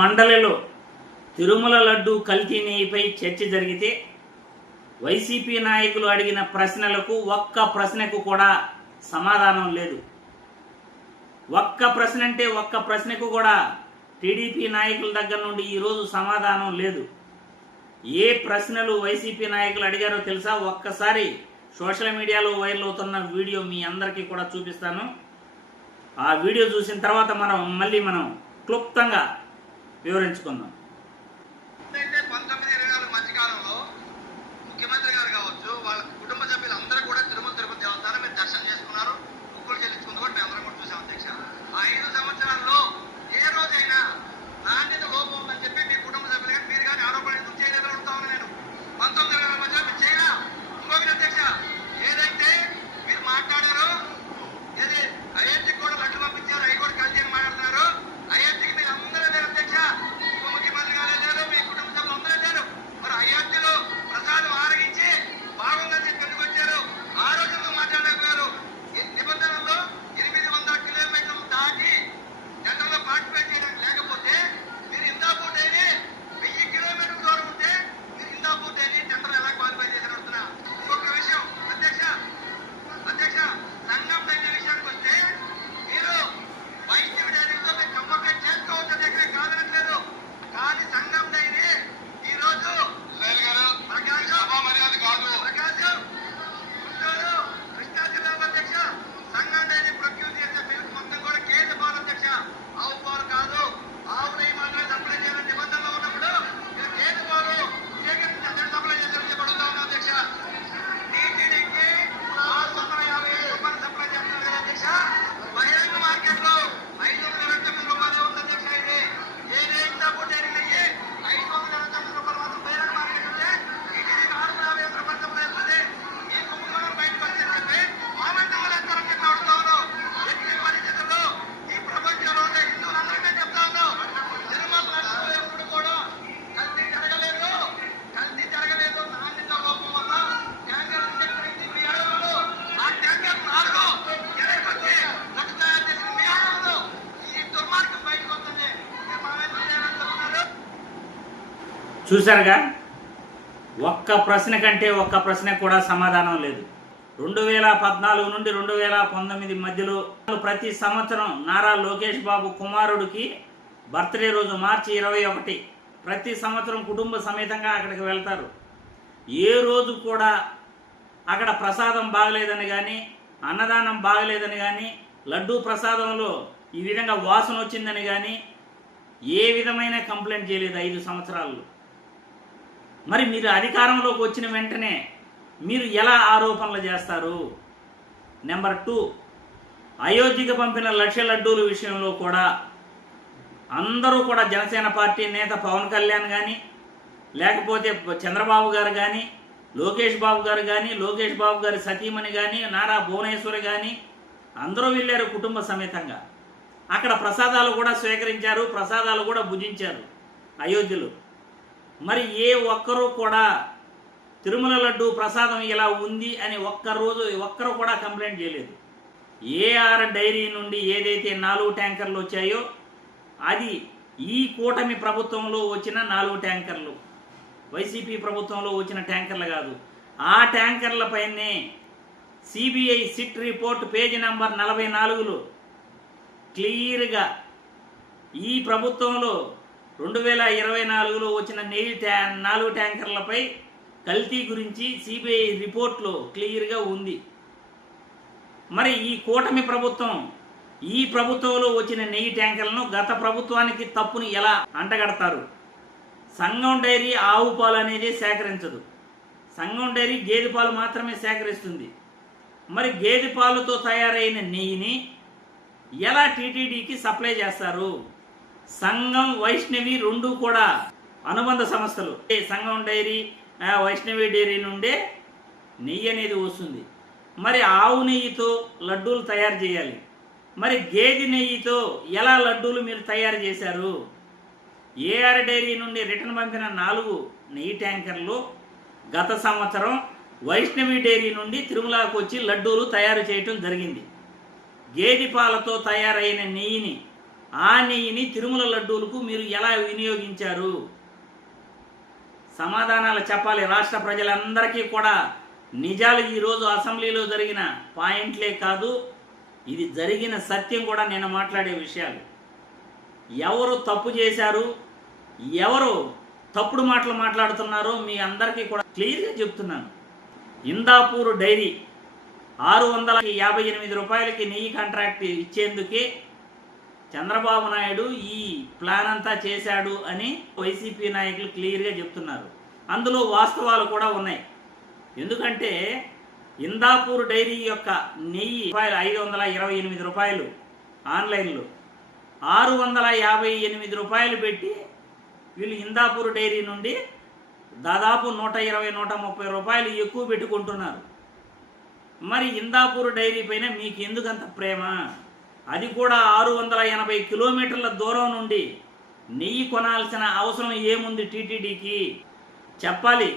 మండలిలో తిరుమల లడ్డు కల్తీ నెయ్యిపై చర్చ జరిగితే వైసీపీ నాయకులు అడిగిన ప్రశ్నలకు ఒక్క ప్రశ్నకు కూడా సమాధానం లేదు. ఒక్క ప్రశ్న అంటే ఒక్క ప్రశ్నకు కూడా టీడీపీ నాయకుల దగ్గర నుండి ఈరోజు సమాధానం లేదు. ఏ ప్రశ్నలు వైసీపీ నాయకులు అడిగారో తెలుసా? ఒక్కసారి సోషల్ మీడియాలో వైరల్ అవుతున్న వీడియో మీ అందరికీ కూడా చూపిస్తాను. ఆ వీడియో చూసిన తర్వాత మనం క్లుప్తంగా వివరించుకుందాం. ముఖ్యమంత్రి గారు కావచ్చు, వాళ్ళ కుటుంబ సభ్యులు అందరూ కూడా తిరుమల తిరుపతి దేవస్థానం మీరు దర్శనం చేసుకున్నారు, ముక్కులు చెల్లించుకుంది కూడా మేము అందరం కూడా చూసాం అధ్యక్ష. ఆ 5 సంవత్సరాల్లో ఏ రోజైనా నాణ్యత లోపం ఉందని చెప్పి మీ కుటుంబ సభ్యులు కానీ మీరు కానీ ఆరోపణ ఎందుకు చేయలేదు అడుగుతామని నేను. 19,000 మధ్య మీరు చేయరా? ఇంకొకటి అధ్యక్ష, ఏదైతే మీరు మాట్లాడారో ఏది అయోధ్యకి కూడా లడ్డు పంపించారు, అవి కూడా కలిసి అని మాట్లాడుతున్నారు. అయోధ్యకి మీరు అందరూ లేరు అధ్యక్ష, ఉప ముఖ్యమంత్రి గారు లేరు, మీ కుటుంబ సభ్యులు అందరూ లేరు. మరి అయోధ్యలో ప్రసాదం ఆరగించి బాగుందని చెప్పి ఎందుకు వచ్చారు? ఆ రోజుల్లో మాట్లాడలేకపోయారు. నిబంధనల్లో 800 కిలోమీటర్లు దాటి టెండర్లో పార్టిసిపేట్ చేయడానికి లేకపోతే మీరు ఇందాపూర్ డైరీ 1000 కిలోమీటర్ల దూరం ఉంటే మీరు ఇందాపూర్ డైరీ టెండర్ ఎలా క్వాలిఫై చేశారు అడుగుతున్నా. ఇంకొక విషయం అధ్యక్ష, సంఘం డైరీ విషయానికి వస్తే మీరు వైద్య డైరీతో మీరు కంప్లైంట్ చేసుకోవచ్చు దగ్గర కాదనట్లేదు. కానీ సంఘం డైరీ ఈ రోజు కృష్ణా జిల్లా అధ్యక్ష సంఘం డైరీ ప్రొక్యూర్ చేసే మిల్క్ మొత్తం కూడా కేజీ పాలు అధ్యక్ష, ఆవు పాలు కాదు. ఆవు నెయ్యి మాత్రమే సప్లై చేయాలని నిబంధనలు ఉన్నప్పుడు మీరు కేజీ పాలు సేకరించి అందరూ సప్లై చేశారని చెప్పడుతా ఉన్నాం అధ్యక్ష. టీటీడీకి 650 రూపాయలు సప్లై చేస్తున్నారు కదా అధ్యక్ష. బహిరంగ మార్కెట్ లో 529 రూపాయలు ఉంది అధ్యక్ష. ఇది ఏదే ఇందాపూర్ డైరీ నెయ్యి 529 రూపాయలు మాత్రం బహిరంగ మార్కెట్ ఉంటే టీటీడీకి 650 రూపాయలు సప్లై చేస్తుంది. ఈ కుంభకోణం బయటకు వచ్చిందంటే మామంటలు ఎత్తారని చెప్పి అడుగుతా ఉన్నాం. ఎట్టి పరిస్థితుల్లో ఈ ప్రపంచంలో ఉండే హిందువులందరికీ చెప్తా ఉన్నాం, తిరుమల లడ్డూలో ఎప్పుడు కూడా కల్తీ జరగలేదు. నాణ్యత లోపం వల్ల ట్యాంకర్ ఇంజెక్ట్ మీ ఆడవాళ్ళు ఆ ట్యాంకర్ 4 లడ్డు తయారు చేసిన మీ ఆడవాళ్ళు ఈ దుర్మార్గం బయటకు వస్తుంది. మీరు మామేందుకు చేయాలనుకుంటున్నారు? చూశారుగా, ఒక్క ప్రశ్న కంటే ఒక్క ప్రశ్న కూడా సమాధానం లేదు. 2014 నుండి 2019 మధ్యలో ప్రతి సంవత్సరం నారా లోకేష్ బాబు కుమారుడికి బర్త్డే రోజు మార్చి 21 ప్రతి సంవత్సరం కుటుంబ సమేతంగా అక్కడికి వెళ్తారు. ఏ రోజు కూడా అక్కడ ప్రసాదం బాగలేదని కానీ, అన్నదానం బాగలేదని కానీ, లడ్డూ ప్రసాదంలో ఈ విధంగా వాసన వచ్చిందని కానీ ఏ విధమైన కంప్లైంట్ చేయలేదు 5 సంవత్సరాల్లో. మరి మీరు అధికారంలోకి వచ్చిన వెంటనే మీరు ఎలా ఆరోపణలు చేస్తారు? నెంబర్ 2, అయోధ్యకు పంపిన 1,00,000 లడ్డూల విషయంలో కూడా అందరూ కూడా జనసేన పార్టీ నేత పవన్ కళ్యాణ్ కానీ, లేకపోతే చంద్రబాబు గారు కానీ, లోకేష్ బాబు గారు కానీ, లోకేష్ బాబు గారి సతీమణి కానీ, నారా భువనేశ్వరి కానీ అందరూ వెళ్ళారు కుటుంబ సమేతంగా. అక్కడ ప్రసాదాలు కూడా స్వీకరించారు, ప్రసాదాలు కూడా భుజించారు అయోధ్యలో. మరి ఏ ఒక్కరూ కూడా తిరుమల లడ్డు ప్రసాదం ఇలా ఉంది అని ఒక్కరు కూడా కంప్లైంట్ చేయలేదు. ఏఆర్ డైరీ నుండి ఏదైతే 4 ట్యాంకర్లు వచ్చాయో అది ఈ కూటమి ప్రభుత్వంలో వచ్చిన 4 ట్యాంకర్లు, వైసీపీ ప్రభుత్వంలో వచ్చిన ట్యాంకర్లు కాదు. ఆ ట్యాంకర్ల పైనే CBI SIT report page number 44లో క్లియర్గా ఈ ప్రభుత్వంలో 2024లో వచ్చిన నెయ్యి 4 ట్యాంకర్లపై కల్తీ గురించి సిబిఐ రిపోర్ట్లో క్లియర్గా ఉంది. మరి ఈ కూటమి ప్రభుత్వం ఈ ప్రభుత్వంలో వచ్చిన నెయ్యి ట్యాంకర్లను గత ప్రభుత్వానికి తప్పుని ఎలా అంటగడతారు? సంఘం డైరీ ఆవు పాలు అనేది సేకరించదు. సంఘం డైరీ గేదె పాలు మాత్రమే సేకరిస్తుంది. మరి గేదె పాలతో తయారైన నెయ్యిని ఎలా టీటీడీకి సప్లై చేస్తారు? సంఘం వైష్ణవి 2 కూడా అనుబంధ సంస్థలు. సంఘం డైరీ వైష్ణవి డైరీ నుండే నెయ్యి అనేది వస్తుంది. మరి ఆవు నెయ్యితో లడ్డూలు తయారు చేయాలి. మరి గేదె నెయ్యితో ఎలా లడ్డూలు మీరు తయారు చేశారు? ఏఆర్ డైరీ నుండి రిటర్న్ పంపిన 4 నెయ్యి ట్యాంకర్లు గత సంవత్సరం వైష్ణవి డైరీ నుండి తిరుమలకు వచ్చి లడ్డూలు తయారు చేయటం జరిగింది. గేదె పాలతో తయారైన నెయ్యిని ఆ నెయ్యిని తిరుమల లడ్డూలకు మీరు ఎలా వినియోగించారు? సమాధానాలు చెప్పాలి రాష్ట్ర ప్రజలందరికీ కూడా. నిజాలు ఈరోజు అసెంబ్లీలో జరిగిన పాయింట్లే కాదు, ఇది జరిగిన సత్యం కూడా నేను మాట్లాడే విషయాలు. ఎవరు తప్పు చేశారు, ఎవరు తప్పుడు మాటలు మాట్లాడుతున్నారో మీ అందరికీ కూడా క్లియర్గా చెప్తున్నాను. ఇందాపూర్ డైరీ 658 రూపాయలకి నెయ్యి కాంట్రాక్ట్ ఇచ్చేందుకే చంద్రబాబు నాయుడు ఈ ప్లాన్ అంతా చేశాడు అని వైసీపీ నాయకులు క్లియర్గా చెప్తున్నారు. అందులో వాస్తవాలు కూడా ఉన్నాయి. ఎందుకంటే ఇందాపూర్ డైరీ యొక్క నెయ్యి 528 రూపాయలు ఆన్లైన్లో, 658 రూపాయలు పెట్టి వీళ్ళు ఇందాపూర్ డైరీ నుండి దాదాపు 120-130 రూపాయలు ఎక్కువ పెట్టుకుంటున్నారు. మరి ఇందాపూర్ డైరీ పైన మీకు ఎందుకంత ప్రేమ? అది కూడా 680 కిలోమీటర్ల దూరం నుండి నెయ్యి కొనాల్సిన అవసరం ఏముంది టీటీడీకి? చెప్పాలి.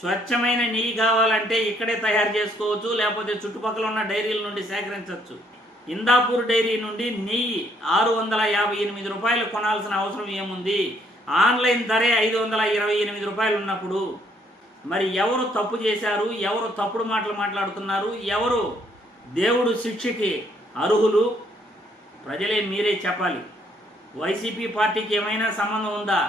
స్వచ్ఛమైన నెయ్యి కావాలంటే ఇక్కడే తయారు చేసుకోవచ్చు, లేకపోతే చుట్టుపక్కల ఉన్న డైరీల నుండి సేకరించవచ్చు. ఇందాపూర్ డైరీ నుండి నెయ్యి 658 రూపాయలు కొనాల్సిన అవసరం ఏముంది? ఆన్లైన్ ధరే 528 రూపాయలు ఉన్నప్పుడు మరి ఎవరు తప్పు చేశారు, ఎవరు తప్పుడు మాటలు మాట్లాడుతున్నారు, ఎవరు దేవుడు శిక్షకి అర్హులు? ప్రజలే మీరే చెప్పాలి. వైసీపీ పార్టీకి ఏమైనా సంబంధం ఉందా?